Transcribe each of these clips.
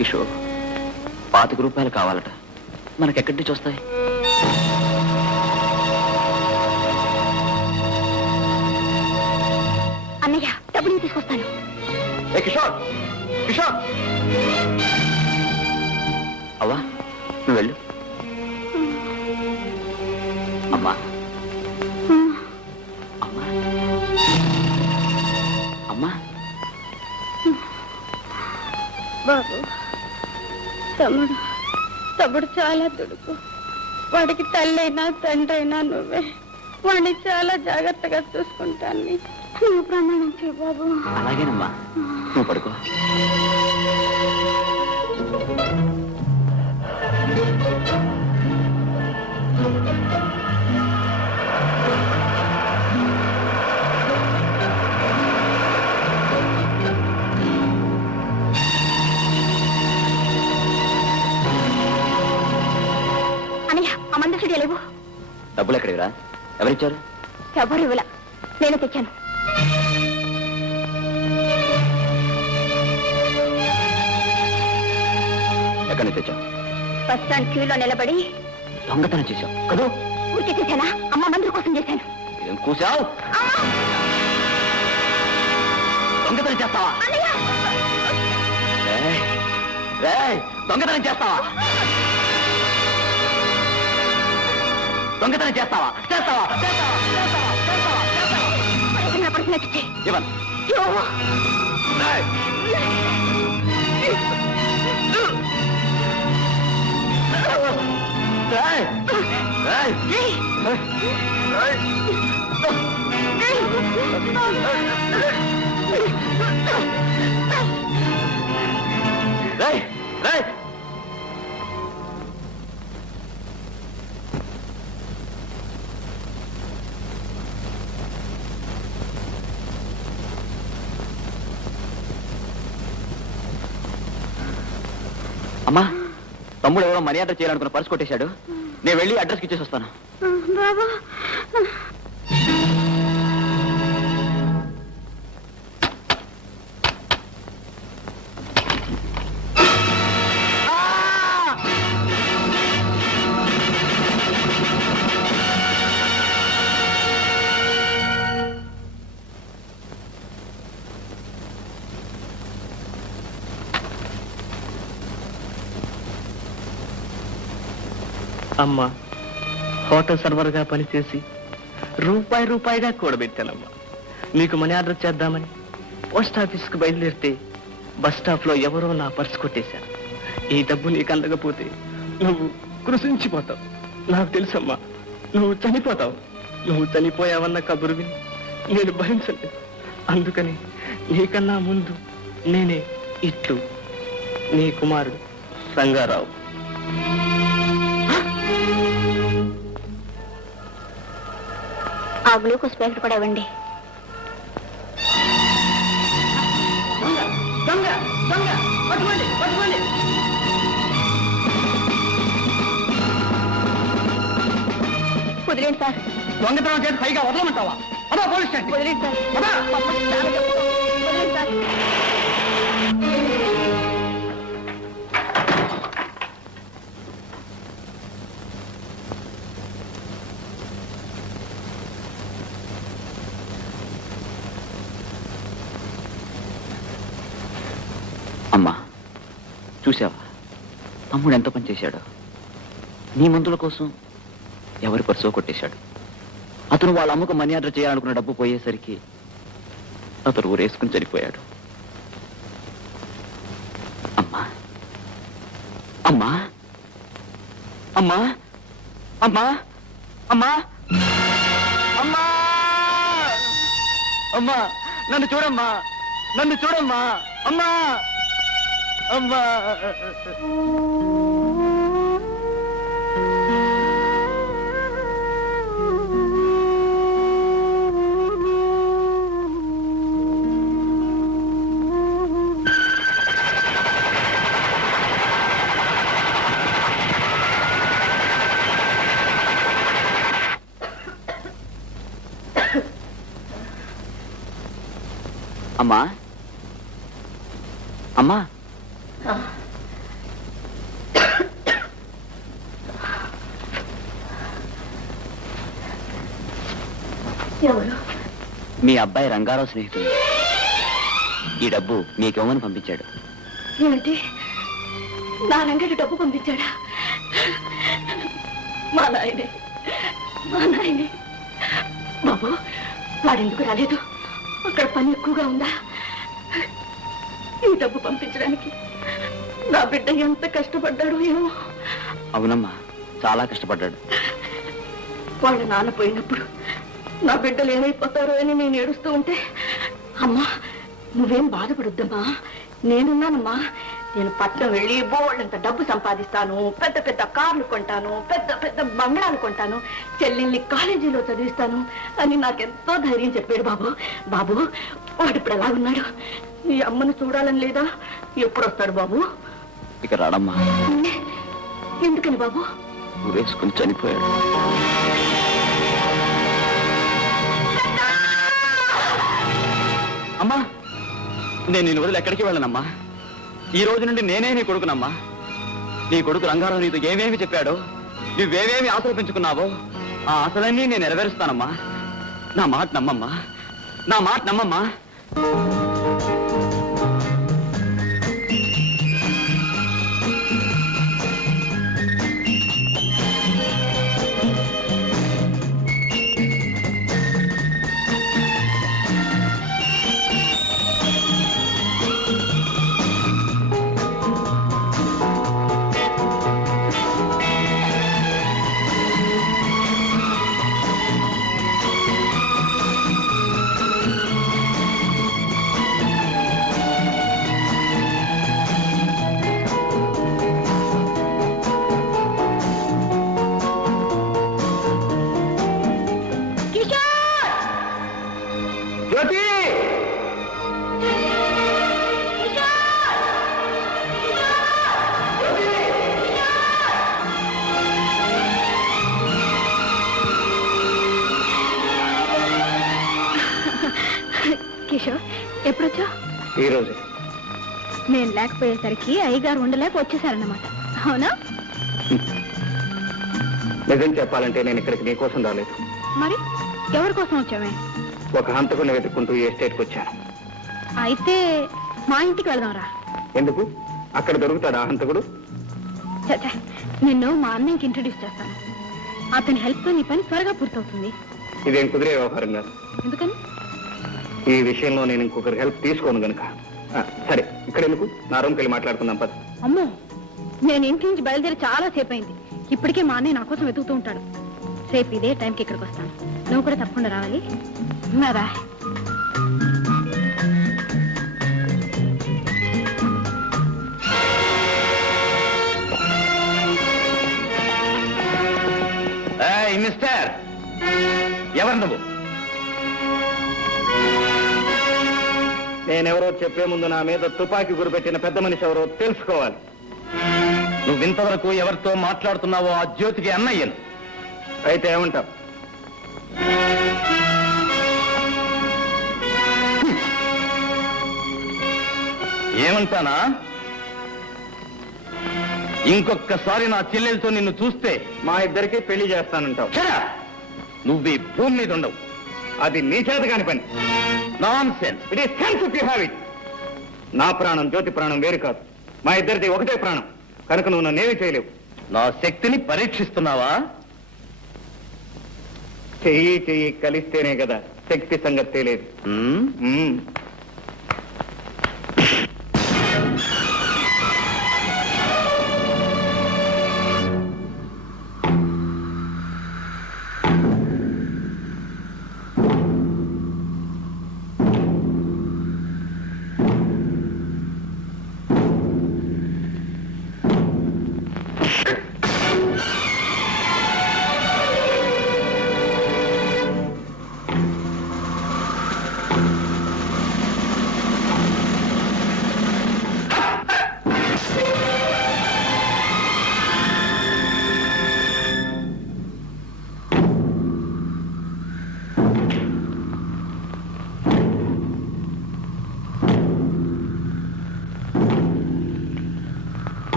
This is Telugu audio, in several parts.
కిషోర్. పాతిక రూపాయలు కావాలట. మనకెక్కడి నుంచి వస్తాయి? అన్నయ్య డబ్బులు తీసుకొస్తాను. ఏ కిషోర్! కిషోర్! అవ్వా నువ్వు వెళ్ళు. అమ్మా. అమ్మా. అమ్మా. బాబు. తమ్ముడు. తమ్ముడు చాలా దుడుకు. వాడికి తల్లైనా తండ్రి అయినా నువ్వే. వాడిని చాలా జాగ్రత్తగా చూసుకుంటాను నువ్వు ప్రమాణం చేయ బాబు. అలాగేనమ్మా. నువ్వు పడుకో. డబ్బులు ఎక్కడికి రా ఎవరిచ్చారు? ఎవరు ఇవ్వల. నేను తెచ్చాను. ఎక్కడి నుంచి తెచ్చావు? బస్ స్టాండ్ క్యూలో నిలబడి దొంగతనం చేశావు. కదూ? ఊరికే చేశానా? అమ్మ మందుల కోసం చేశాను. ఏం కూసావు దొంగతనం చేస్తావా? రేయ్, దొంగతనం చేస్తావా? దొంగతనం చేస్తావా? చేస్తావా? చేస్తావా? చేస్తావా? చేస్తావా? చేస్తావా? ఇవ్వను రేయ్, రేయ్, రేయ్. అమ్మా తమ్ముడు ఎవరో మనీ ఆర్డర్ చేయాలనుకున్న పర్స్ కొట్టేశాడు. నేను వెళ్ళి అడ్రస్కి ఇచ్చేసి వస్తాను. అమ్మా హోటల్ సర్వర్గా పనిచేసి రూపాయి రూపాయిగా కూడబెట్టానమ్మా నీకు మనీ ఆర్డర్ చేద్దామని పోస్ట్ ఆఫీస్కి బయలుదేరితే బస్ స్టాప్లో ఎవరో నా పర్స్ కొట్టేశారు. ఈ డబ్బు నీకు అందకపోతే నువ్వు కృషించిపోతావు నాకు తెలుసమ్మా నువ్వు చనిపోతావు. నువ్వు చనిపోయావన్న కబురు విని నేను భరించలేదు. అందుకని నీకన్నా ముందు నేనే ఇట్లు నీ కుమారుడు రంగారావు ఆ గ్లూకోజ్ ప్యాకెట్ కూడా ఇవ్వండి కుదిరేండి సార్. దొంగతనం చేసి పైగా వదలమంటావా? అదా పోలీస్ స్టేషన్ కుదిరేండి సార్. తమ్ముడు ఎంత పనిచేశాడు నీ మందుల కోసం ఎవరి పర్సో కొట్టేశాడు. అతను వాళ్ళ అమ్మకు మనీ ఆర్డర్ చేయాలనుకున్న డబ్బు పోయేసరికి అతను ఊరేసుకుని చనిపోయాడు. అమ్మా. అమ్మా. అమ్మా. అమ్మా. అమ్మా. అమ్మా. అమ్మా. నన్ను చూడమ్మా. నన్ను చూడమ్మా. అమ్మా. అమ్మా అమ్మా అమ్మా మీ అబ్బాయి రంగారావు స్నేహితుడు. ఈ డబ్బు మీకేమని పంపించాడు. ఏమిటి? నా రంగడి డబ్బు పంపించాడా? మా నాయనే మా నాయనే. బాబు వాడెందుకు రాలేదు? అక్కడ పని ఎక్కువగా ఉందా? ఈ డబ్బు పంపించడానికి నా బిడ్డ ఎంత కష్టపడ్డాడు ఏమో. అవునమ్మా చాలా కష్టపడ్డాడు. వాళ్ళ నాన్న పోయినప్పుడు నా బిడ్డలు ఏమైపోతారో అని నేను ఏడుస్తూ ఉంటే అమ్మా నువ్వేం బాధపడొద్దమ్మా. నేనున్నానమ్మా. నేను పట్నం వెళ్ళి బోళ్ళంత డబ్బు సంపాదిస్తాను. పెద్ద పెద్ద కార్లు కొంటాను. పెద్ద పెద్ద బంగ్లాలు కొంటాను. చెల్లెల్ని కాలేజీలో చదివిస్తాను అని నాకెంతో ధైర్యం చెప్పాడు బాబు. బాబు వాడు ఇప్పుడు ఎలా ఉన్నాడు? ఈ అమ్మను చూడాలని లేదా? ఎప్పుడు వస్తాడు బాబు? ఇక రాడమ్మా. ఎందుకని బాబు? ఊరేసుకుని చనిపోయాడు. అమ్మా నేను నేను వదిలి ఎక్కడికి వెళ్ళనమ్మా? ఈ రోజు నుండి నేనే నీ కొడుకునమ్మా. నీ కొడుకు రంగారావు నీతో ఏమేమి చెప్పాడో నువ్వేమేమి ఆశలు పెంచుకున్నావో ఆ ఆశలన్నీ నేను నెరవేరుస్తానమ్మా. నా మాట నమ్మమ్మా. నా మాట నమ్మమ్మా. ఎప్పుడొచ్చా? ఈ రోజు నేను లేకపోయేసరికి అయ్యగారు ఉండలేక వచ్చేసారన్నమాట. అవునా? నిజం చెప్పాలంటే నేను ఇక్కడికి నీకోసం రాలేదు. మరి ఎవరి కోసం వచ్చామే ఒక హంతకుని వెతుక్కుంటూ ఈ ఎస్టేట్కి వచ్చాను అయితే మా ఇంటికి వెళ్దాంరా. ఎందుకు? అక్కడ దొరుకుతాడా హంతకుడు? చచ్చా నిన్ను మా అన్నయ్యకి ఇంట్రడ్యూస్ చేస్తాను. అతని హెల్ప్తో నీ పని త్వరగా పూర్తవుతుంది. ఇదేం కుదిరే వ్యవహారం కాదు. ఎందుకని? ఈ విషయంలో నేను ఇంకొకరి హెల్ప్ తీసుకోను గనుక. సరే ఇక్కడ ఎందుకు? నా రూమ్కి వెళ్ళి మాట్లాడుకుందాం పద. అమ్మో నేను ఇంటి నుంచి బయలుదేరి చాలా సేపు అయింది ఇప్పటికే మా అన్నయ్య నా కోసం వెతుకుతూ ఉంటాడు. రేపు ఇదే టైంకి ఇక్కడికి వస్తాను. నువ్వు కూడా తప్పకుండా రావాలి. రా మిస్టర్! ఎవరు నువ్వు? నేనెవరో చెప్పే ముందు నా మీద తుపాకీ గురిపెట్టిన పెద్ద మనిషి ఎవరో తెలుసుకోవాలి. నువ్వు ఇంతవరకు ఎవరితో మాట్లాడుతున్నావో ఆ జ్యోతికి అన్నయ్యను. అయితే ఏమంటావు? ఏమంటానా? ఇంకొక్కసారి నా చెల్లెలతో నిన్ను చూస్తే మా ఇద్దరికి పెళ్ళి చేస్తానంటావు. నువ్వు ఈ భూమి మీద ఉండవు. అది నీ చేత కాని పని. Nonsense it is sense you have it నా ప్రాణం జ్యోతి ప్రాణం వేరు కాదు. మా ఇద్దరిది ఒకటే ప్రాణం. కనుక నువ్వు నన్నేమి చేయలేవు. నా శక్తిని పరీక్షిస్తున్నావా? చెయ్యి చెయ్యి కలిస్తేనే కదా శక్తి సంగతి తెలియదు.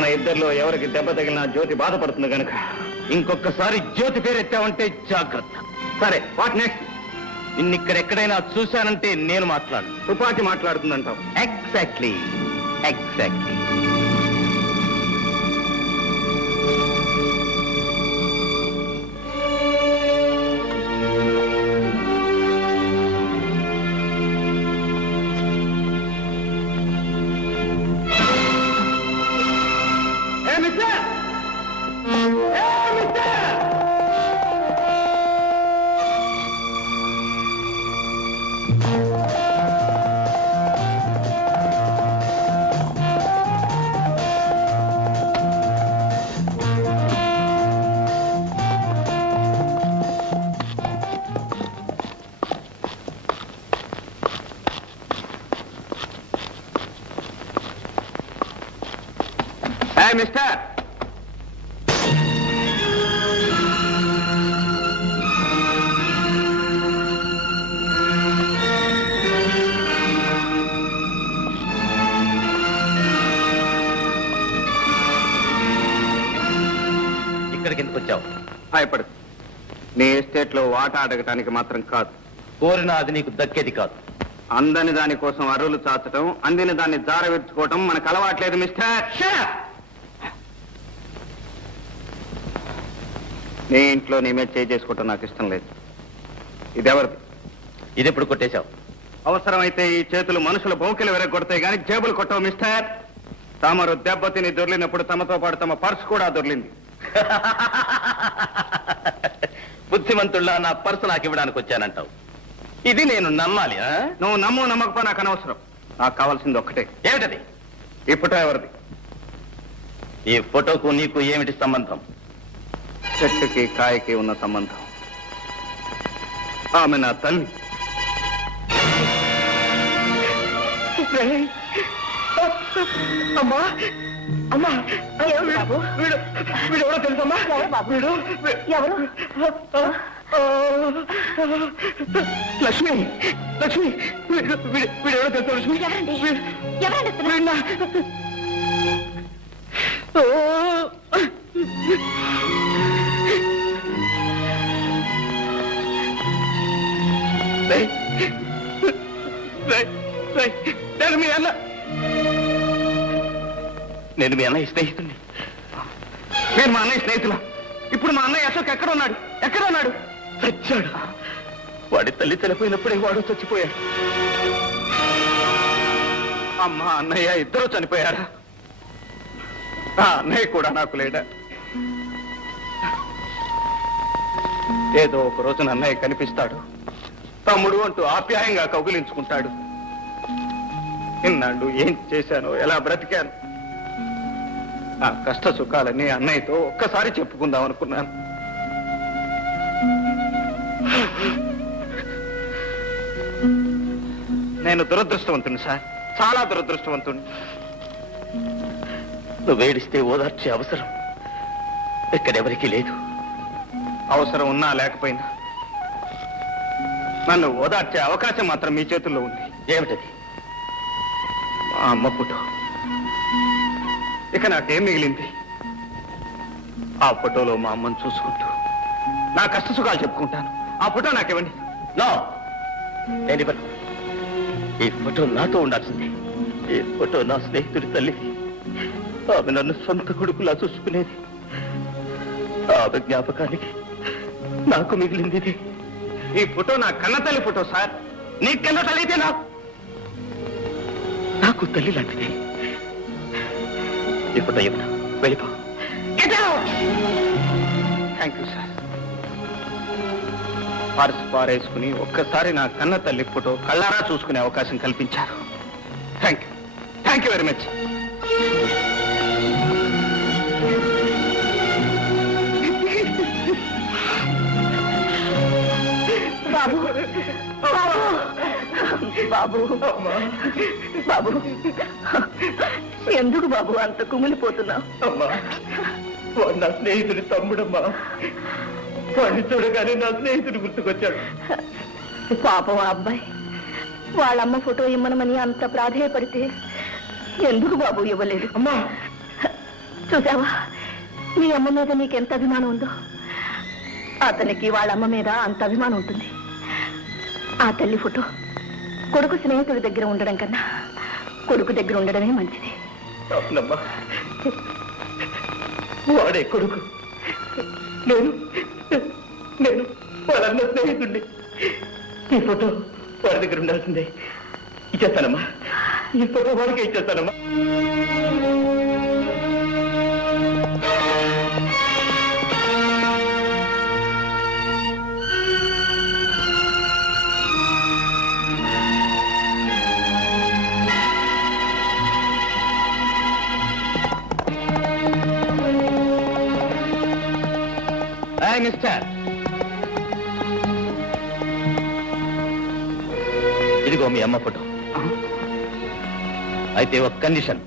మన ఇద్దరిలో ఎవరికి దెబ్బ తగిలినా జ్యోతి బాధపడుతుంది కనుక ఇంకొకసారి జ్యోతి పేరు ఎత్తావంటే జాగ్రత్త. సరే వాట్ నెక్స్ట్ నిన్నిక్కడ ఎక్కడైనా చూశానంటే నేను మాట్లాడు తుపాకి మాట్లాడుతుందంటావు. ఎగ్జాక్ట్లీ ఎగ్జాక్ట్లీ ఏ మిస్టర్ ఇక్కడికి ఎందుకు వచ్చావు భయపడు. నీ ఎస్టేట్లో వాటా అడగటానికి మాత్రం కాదు. కోరిన అది నీకు దక్కేది కాదు. అందని దాని కోసం అరువులు చాచటం అందిన దాన్ని జారవిడ్చుకోవటం మనకు అలవాట్లేదు మిస్టర్. నీ ఇంట్లో నీ మీద చేయి చేసుకోవటం నాకు ఇష్టం లేదు. ఇది ఎవరిది ఇది ఎప్పుడు కొట్టేశావు? అవసరమైతే ఈ చేతులు మనుషుల బొంకెలు వెరగొడతాయి కానీ జేబులు కొట్టవు మిస్టర్. తమరు దెబ్బతిని దొర్లినప్పుడు తమతో పాటు తమ పర్స్ కూడా దొర్లింది. బుద్ధిమంతుల్లా నా పర్సు నాకు ఇవ్వడానికి వచ్చానంటావు. ఇది నేను నమ్మాలి? నువ్వు నమ్ము నమ్మకపో నాకు అనవసరం. నాకు కావాల్సింది ఒక్కటే. ఏమిటది? ఈ ఫోటో ఎవరిది? ఈ ఫోటోకు నీకు ఏమిటి సంబంధం? చెట్టుకి కాయకి ఉన్న సంబంధం ఆమె నా తల్లి అమ్మా అమ్మా ఎవరు బాబు? వీడు వీడు ఎవరో తెలుసమ్మా ఎవరు బాబు? వీడు ఎవరు? లక్ష్మి లక్ష్మి వీడు వీడు- వీడు ఎవరో తెలుసా లక్ష్మి? ఎవరండి? వీడు- నేను మీ అన్న నేను మీ అన్నయ్య స్నేహితుడిని నేను మా అన్నయ్య స్నేహితుల? ఇప్పుడు మా అన్నయ్య అశోక్ ఎక్కడ ఉన్నాడు? ఎక్కడ ఉన్నాడు? చచ్చాడు. వాడి తల్లి చనిపోయినప్పుడే వాడు చచ్చిపోయాడు. అమ్మ అన్నయ్య ఇద్దరు చనిపోయారా? ఆ అన్నయ్య కూడా నాకు లేడా? ఏదో ఒక రోజున అన్నయ్య కనిపిస్తాడు. తమ్ముడు అంటూ ఆప్యాయంగా కౌగిలించుకుంటాడు. ఇన్నాళ్ళు ఏం చేశానో ఎలా బ్రతికాను? నా కష్ట సుఖాలన్నీ అన్నయ్యతో ఒక్కసారి చెప్పుకుందాం అనుకున్నాను. నేను దురదృష్టవంతుని సార్. చాలా దురదృష్టవంతుని నువ్వు ఏడిస్తే ఓదార్చే అవసరం ఇక్కడెవరికీ లేదు. అవసరం ఉన్నా లేకపోయినా నన్ను ఓదార్చే అవకాశం మాత్రం మీ చేతుల్లో ఉంది. ఏమిటది? మా అమ్మ ఫోటో. ఇక నాకేం మిగిలింది? ఆ ఫోటోలో మా అమ్మని చూసుకుంటూ నా కష్ట సుఖాలు చెప్పుకుంటాను. ఆ ఫోటో నాకివ్వండి. నో. నేను ఇవ్వను. ఈ ఫోటో నాతో ఉండాల్సింది. ఈ ఫోటో నా స్నేహితుడి తల్లిది. ఆమె నన్ను సొంత కొడుకులా చూసుకునేది. ఆమె జ్ఞాపకానికి నాకు మిగిలింది ఇది. ఈ ఫోటో నా కన్నతల్లి ఫోటో సార్. నీ కన్న తల్లి అయితే నాకు నాకు తల్లి లాంటిది. ఈ ఫోటో ఇవ్వను వెళ్ళిపో. థ్యాంక్ యూ సార్ పర్స్ పారేసుకుని ఒక్కసారి నా కన్న తల్లి ఫోటో కళ్ళారా చూసుకునే అవకాశం కల్పించారు. Thank you thank you very much బాబు. బాబు ఎందుకు బాబు అంత కుమిలిపోతున్నావు? అమ్మా వాడు నా స్నేహితుడి తమ్ముడమ్మా. వాడిని చూడగానే నా స్నేహితుడు గుర్తుకొచ్చాడు. పాపం అబ్బాయి. వాళ్ళమ్మ ఫోటో ఇమ్మనమని అంత ప్రాధేయపడితే ఎందుకు బాబు ఇవ్వలేదు? అమ్మా. చూసావా? మీ అమ్మ మీద నీకు ఎంత అభిమానం ఉందో అతనికి వాళ్ళ అమ్మ మీద అంత అభిమానం ఉంటుంది. ఆ తల్లి ఫోటో కొడుకు స్నేహితుడి దగ్గర ఉండడం కన్నా కొడుకు దగ్గర ఉండడమే మంచిది. అవునమ్మా. వాడే కొడుకు. నేను నేను వాళ్ళన్న స్నేహితుడిని ఈ ఫోటో వాడి దగ్గర ఉండాల్సిందే. ఇచ్చేస్తానమ్మా. ఈ ఫోటో వాడికే ఇచ్చేస్తానమ్మా. Hi mister. ఇదిగో మీ అమ్మ ఫోటో. అయితే ఒక కండిషన్.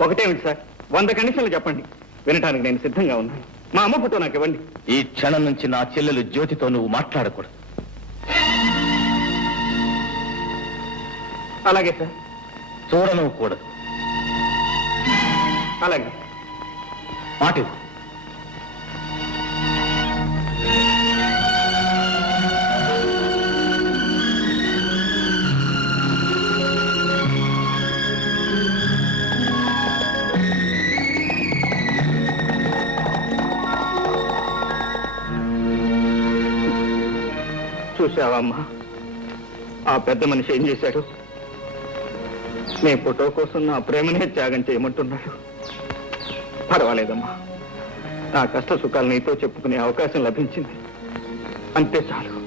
ఒకటేమిటి సార్. వంద కండిషన్లు చెప్పండి. వినటానికి నేను సిద్ధంగా ఉన్నాను. మా అమ్మ ఫోటో నాకు ఇవ్వండి. ఈ క్షణం నుంచి నా చెల్లెలు జ్యోతితో నువ్వు మాట్లాడకూడదు. అలాగే సార్. చూడను కూడదు. అలాగే. మాట చూసావమ్మా ఆ పెద్ద మనిషి ఏం చేశాడు? నీ ఫోటో కోసం నా ప్రేమనే త్యాగం చేయమంటున్నాడు. పర్వాలేదమ్మా. నా కష్ట సుఖాలు నీతో చెప్పుకునే అవకాశం లభించింది. అంతే చాలు.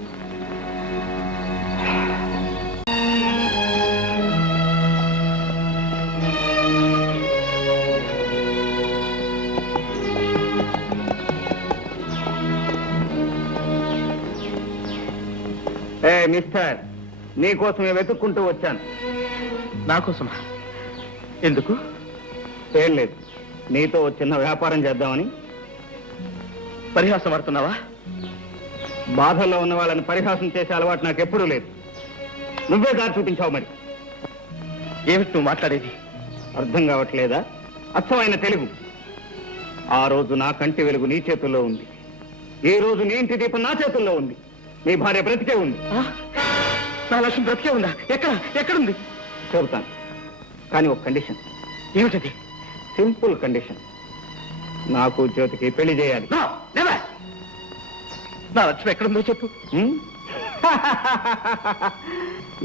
మిస్టర్ నీకోసమే వెతుక్కుంటూ వచ్చాను. నాకోసమా ఎందుకు? ఏం లేదు. నీతో చిన్న వ్యాపారం చేద్దామని. పరిహాసం పడుతున్నావా బాధల్లో ఉన్న వాళ్ళని పరిహాసం చేసే అలవాటు నాకు ఎప్పుడూ లేదు. నువ్వే దారి చూపించావు మరి. ఏమిటి నువ్వు మాట్లాడేది? అర్థం కావట్లేదా? అచ్చమైన తెలుగు. ఆ రోజు నా కంటి వెలుగు నీ చేతుల్లో ఉంది. ఈ రోజు నీ ఇంటి దీపం నా చేతుల్లో ఉంది. నీ భార్య బ్రతికే ఉంది. నా లక్ష్యం బ్రతికే ఉందా? ఎక్కడ? ఎక్కడుంది? చెబుతాను. కానీ ఒక కండిషన్. ఏమిటది? Simple condition. నాకు జ్యోతికి పెళ్ళి చేయాలి. నా లక్ష్యం ఎక్కడుందో చెప్పు.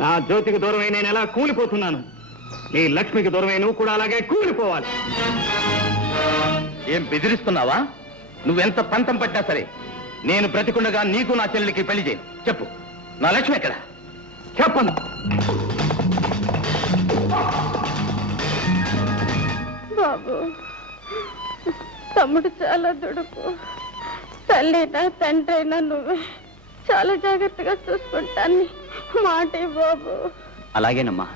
నా జ్యోతికి దూరమై నేను ఎలా కూలిపోతున్నాను? నీ లక్ష్మికి దూరమై నువ్వు కూడా అలాగే కూలిపోవాలి. ఏం బెదిరిస్తున్నావా? నువ్వెంత పంతం పట్టినా సరే నేను బ్రతికుండగా నీకు నా చెల్లికి పెళ్ళి చేయను. చెప్పు. నా లక్ష్మి ఎక్కడ? చెప్పను. బాబు తమ్ముడు చాలా దుడుకు. తల్లినా తండ్రి అయినా నువ్వే. చాలా జాగ్రత్తగా చూసుకుంటాను మాటే బాబు. అలాగేనమ్మా.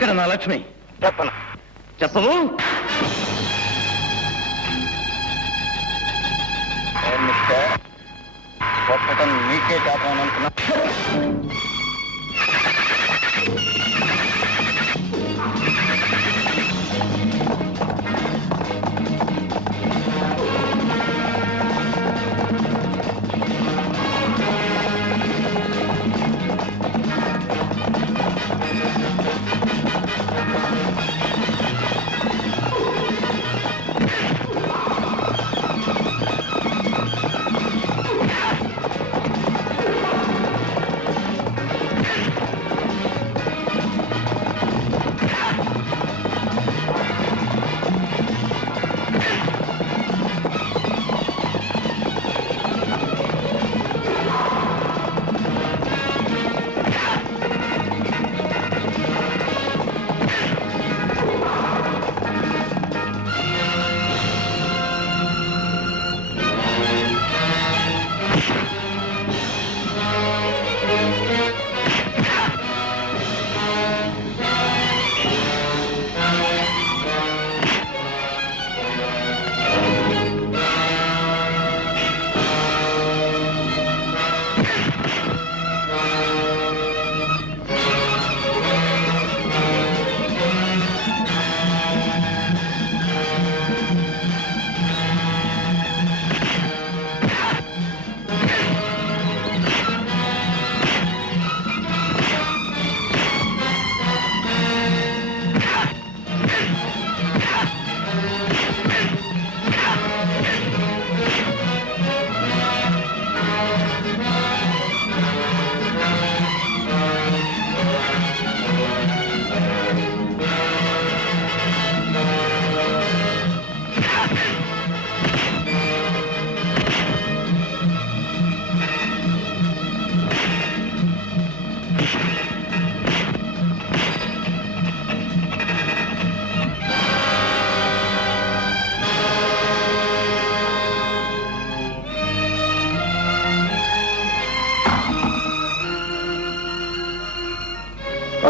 ఎక్కడ నా లక్ష్మి. చెప్పను. చెప్పవు? నీకే చేద్దామనుకున్నా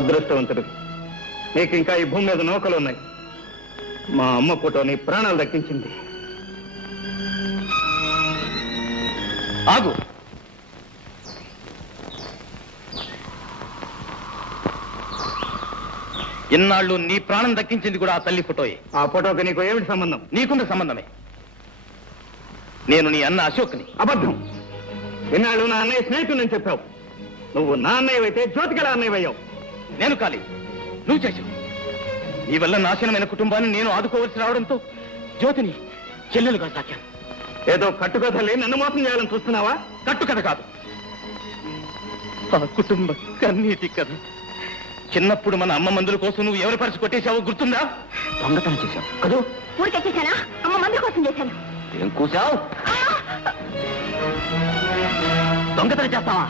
అదృష్టవంతుడు నీకు ఇంకా ఈ భూమి మీద నౌకలు ఉన్నాయి మా అమ్మ ఫోటో నీ ప్రాణాలు దక్కించింది. ఆగు. ఇన్నాళ్ళు నీ ప్రాణం దక్కించింది కూడా ఆ తల్లి ఫోటోయే. ఆ ఫోటోకి నీకు ఏమిటి సంబంధం? నీకుండే సంబంధమే. నేను నీ అన్న అశోక్ని. అబద్ధం. ఇన్నాళ్ళు నా అన్నయ్య స్నేహితుడని చెప్పావు. నువ్వు నా అన్నయ్య అయితే జ్యోతికల అన్నయ్య అయ్యావు నేను కాలి. నువ్వు చేసావు. నీ వల్ల నాశనమైన కుటుంబాన్ని నేను ఆదుకోవలసి రావడంతో జ్యోతిని చెల్లెలుగా సాకాను ఏదో కట్టుకథలే నన్ను మోసం చేయాలని చూస్తున్నావా? కట్టుకథ కాదు. ఆ కుటుంబ కన్నీటి కథ. చిన్నప్పుడు మన అమ్మ మందుల కోసం నువ్వు ఎవరి పరిచి కొట్టేశావో గుర్తుందా? దొంగతనం చేశావు. కదూ? ఊరికెచ్చేసానా అమ్మ మందు కోసం చేశాను. ఏం కూసావు దొంగతనం చేస్తావా?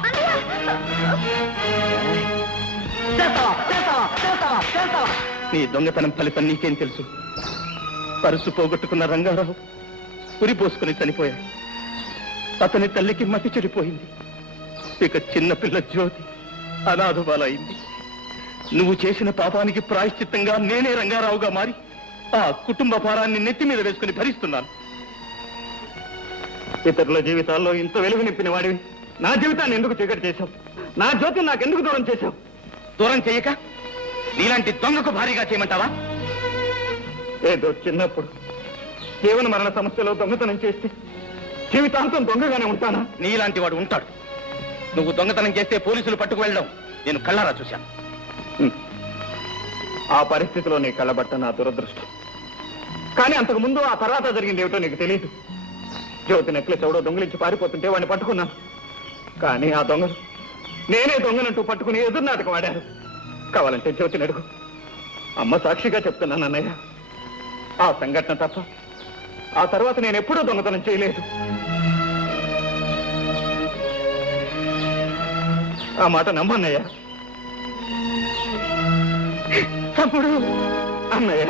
చేస్తావా చేస్తావా చేస్తావా చేస్తావా నీ దొంగతనం ఫలితం నీకేం తెలుసు? పరుసు పోగొట్టుకున్న రంగారావు ఉరి పోసుకుని చనిపోయాడు. అతని తల్లికి మతి చెడిపోయింది. ఇక చిన్నపిల్ల జ్యోతి అనాథవాలైంది నువ్వు చేసిన పాపానికి ప్రాయశ్చిత్తంగా నేనే రంగారావుగా మారి ఆ కుటుంబ భారాన్ని నెత్తి మీద వేసుకుని భరిస్తున్నాను. ఇతరుల జీవితాల్లో ఇంత వెలుగు నింపిన వాడివి. నా జీవితాన్ని ఎందుకు చీకటి చేశావు? నా జ్యోతి నాకెందుకు దూరం చేశావు? దూరం చేయక నీలాంటి దొంగకు భారీగా చేయమంటావా? ఏదో చిన్నప్పుడు జీవన మరణ సమస్యలో దొంగతనం చేస్తే జీవితాంతం దొంగగానే ఉంటానా? నీలాంటి వాడు ఉంటాడు. నువ్వు దొంగతనం చేస్తే పోలీసులు పట్టుకు వెళ్ళడం నేను కళ్ళారా చూశాను. ఆ పరిస్థితిలో నీ కళ్ళబట్ట నా దురదృష్టం. కానీ అంతకు ముందు ఆ తర్వాత జరిగింది ఏమిటో నీకు తెలియదు జ్యోతి నెక్లెస్ ఎవడో దొంగలించి పారిపోతుంటే వాడిని పట్టుకున్నాను. కానీ ఆ దొంగలు నేనే దొంగనంటూ పట్టుకుని ఎదురు నాటకం ఆడారు కావాలంటే జ్యోతిని అడుగు అమ్మ సాక్షిగా చెప్తున్నాను అన్నయ్య. ఆ సంఘటన తప్ప ఆ తర్వాత నేను ఎప్పుడూ దొంగతనం చేయలేదు. ఆ మాట నమ్మన్నయ్య తమ్ముడు అన్నయ్య.